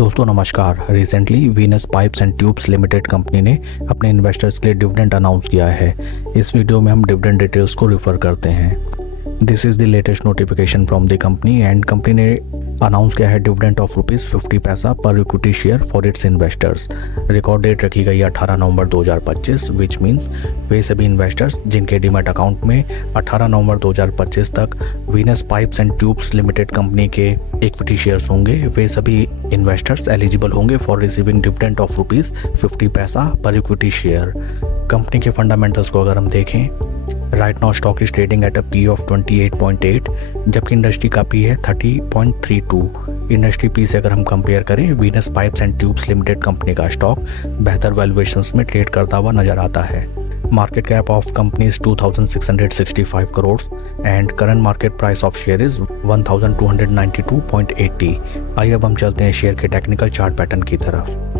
दोस्तों नमस्कार। Recently Venus pipes and tubes limited company ने अपने इन्वेस्टर्स के लिए डिविडेंड अनाउंस किया है। इस वीडियो में हम डिविडेंड डिटेल्स को रिफर करते हैं। This is the latest notification from the company and company ने अनाउंस किया है डिविडेंड ऑफ ₹50 पैसा पर equity share for its investors. Record date रखी गई 18 नवंबर 2025 विच मीन्स वे सभी इन्वेस्टर्स जिनके डीमैट अकाउंट में 18 नवंबर 2025 तक Venus pipes and tubes limited company के इक्विटी शेयर्स होंगे, वे सभी इन्वेस्टर्स एलिजिबल होंगे फॉर रिसीविंग डिविडेंड ऑफ ₹50 पैसा पर इक्विटी शेयर। कंपनी के फंडामेंटल्स को अगर हम देखें, right now stock is trading at a P of 28.8 जबकि इंडस्ट्री का पी है 30.32। इंडस्ट्री पी से अगर हम कंपेयर करें, Venus pipes and tubes limited company का स्टॉक बेहतर वैल्यूएशंस में ट्रेड करता हुआ नजर आता है। Market cap of company is 2665 crore and current market price of share is 1292.80। आइए अब हम चलते हैं शेयर के टेक्निकल चार्ट पैटर्न की तरफ।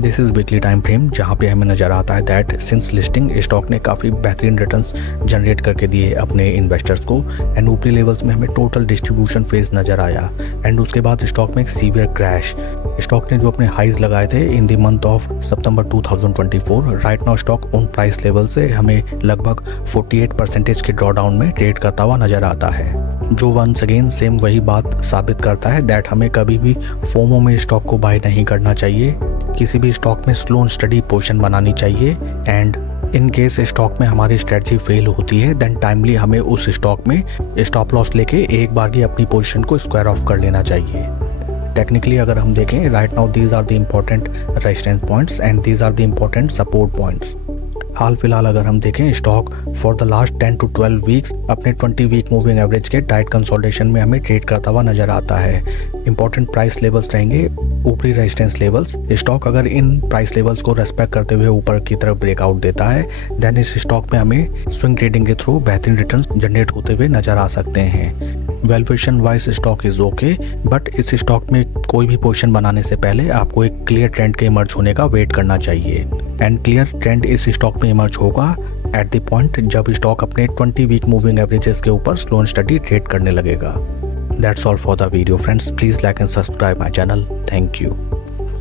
This is weekly time frame जहाँ पे हमें नज़र आता है दैट सिंस लिस्टिंग स्टॉक ने काफ़ी बेहतरीन रिटर्न्स जनरेट करके दिए अपने इन्वेस्टर्स को एंड ऊपरी लेवल्स में हमें टोटल डिस्ट्रीब्यूशन फेज नज़र आया एंड उसके बाद स्टॉक में एक सीवियर क्रैश। स्टॉक ने जो अपने हाइज लगाए थे in the month of September 2024, right now stock उन प्राइस लेवल से हमें लगभग 48% के ड्रॉडाउन में ट्रेड करता हुआ नज़र आता है, जो वंस अगेन सेम वही बात साबित करता है दैट हमें कभी भी फोमो में स्टॉक को बाय नहीं करना चाहिए। किसी भी स्टॉक में स्लो एंड स्टडी पोजीशन बनानी चाहिए एंड इन केस स्टॉक में हमारी स्ट्रेटजी फेल होती है देन टाइमली हमें उस स्टॉक में स्टॉप लॉस लेके एक बार की अपनी पोजीशन को स्क्वायर ऑफ कर लेना चाहिए। टेक्निकली अगर हम देखें, right now these are the important resistance points and these are the important support points. हाल फिलहाल अगर हम देखें, stock for the last 10 to 12 weeks अपने 20 वीक मूविंग एवरेज के टाइट कंसोलिडेशन में हमें ट्रेड करता हुआ नजर आता है। इंपॉर्टेंट प्राइस लेवल्स रहेंगे ऊपरी रेजिस्टेंस लेवल्स। स्टॉक अगर इन प्राइस लेवल्स को रेस्पेक्ट करते हुए ऊपर की तरफ ब्रेकआउट देता है देन इस स्टॉक में हमें स्विंग ट्रेडिंग के थ्रू बेहतरीन रिटर्न्स जनरेट होते हुए नजर आ सकते हैं। Valuation wise stock is okay, but इस स्टॉक में कोई भी पोजीशन बनाने से पहले आपको एक क्लियर ट्रेंड के इमर्ज होने का वेट करना चाहिए एंड क्लियर ट्रेंड इस स्टॉक में इमर्ज होगा एट द पॉइंट जब स्टॉक अपने 20 वीक मूविंग एवरेजेस के ऊपर स्लो एंड स्टडी ट्रेड करने लगेगा। That's all for the video friends, please like and subscribe my channel. Thank you.